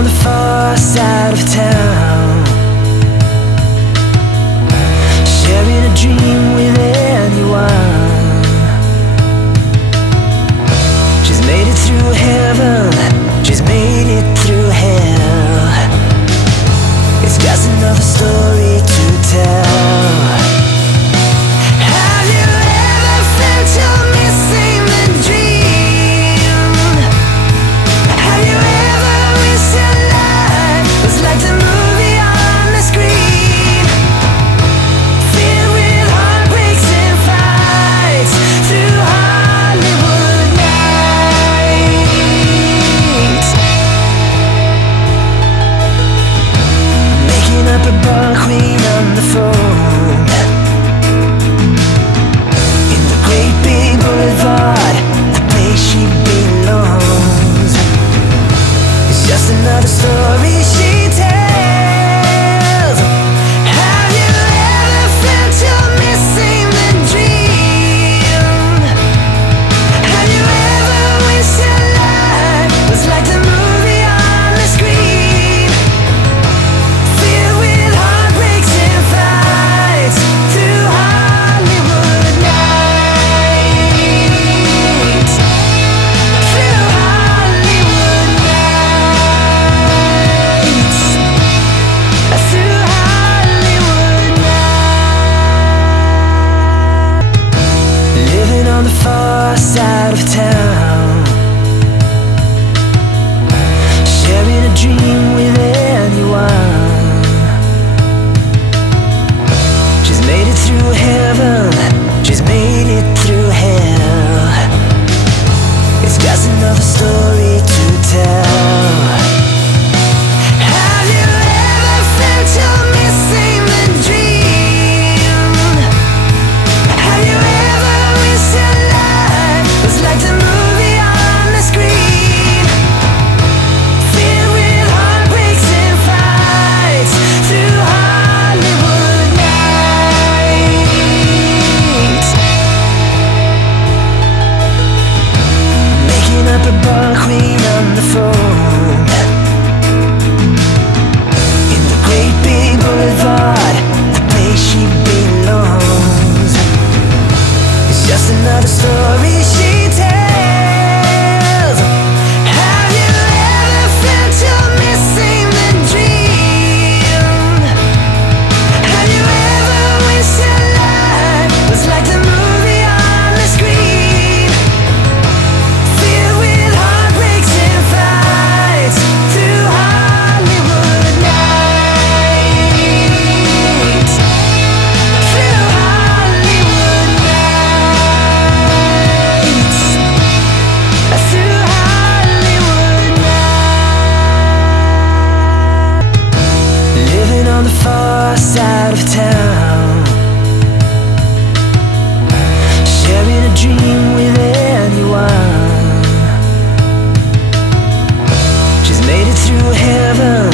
on the far side of town, sharing a dream with anyone. She's made it through heaven, she's made it through hell. It's just another story to tell. Have you ever felt you're missing the dream? Have you ever wished your life was like the movie on the screen, filled with heartbreaks and fights through Hollywood nights, making up a bar queen on the phone in the great big boulevard, the place she belongs. It's just another story she tells. Have you ever felt you're missing the dream? Have you ever wished your life was like the movie on the screen, filled with heartbreaks and fights through Hollywood nights, through Hollywood nights, through Hollywood nights. Living on the far side of town, sharing a dream with anyone. She's made it through heaven, she's made it through hell. It's just another story to tell. Have you ever felt you're missing the dream? Have you ever wished your life was like the movie on the screen, filled with heartbreaks and fights through Hollywood nights, making up a bar queen on the phone in the great big boulevard, the place she belongs. It's just another story she tells. Have you ever felt you're missing the dream? Have you ever wished your life was like the movie on the screen, filled with heartbreaks and fights through Hollywood nights, through Hollywood nights, through Hollywood nights. Living on the far side of town, sharing a dream with anyone. She's made it through heaven,